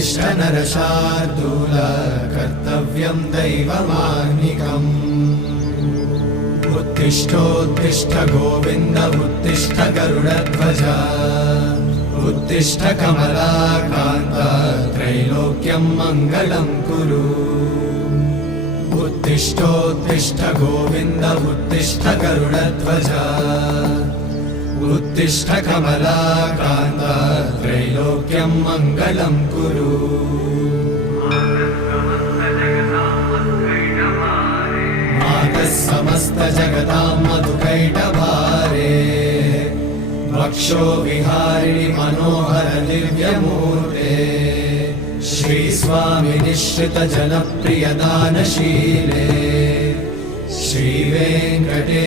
उत्तिष्ठ नरशार्दूल कर्तव्यं दैवमाह्निकम् उत्तिष्ठोत्तिष्ठ गोविन्द उत्तिष्ठ गरुडध्वज उत्तिष्ठ कमलाकान्त त्रैलोक्यं मङ्गलं कुरु उत्तिष्ठोत्तिष्ठ गोविन्द उत्तिष्ठ गरुडध्वज उत्तिष्ठ कमलाकान्त त्रैलोक्यं मङ्गलं कुरु मातः समस्त जगतां मधुकैटभारे वक्षो विहारिणि मनोहर दिव्यमूर्ते श्रीस्वामि निश्रित जनप्रिय दानशीले श्रीवेङ्कटे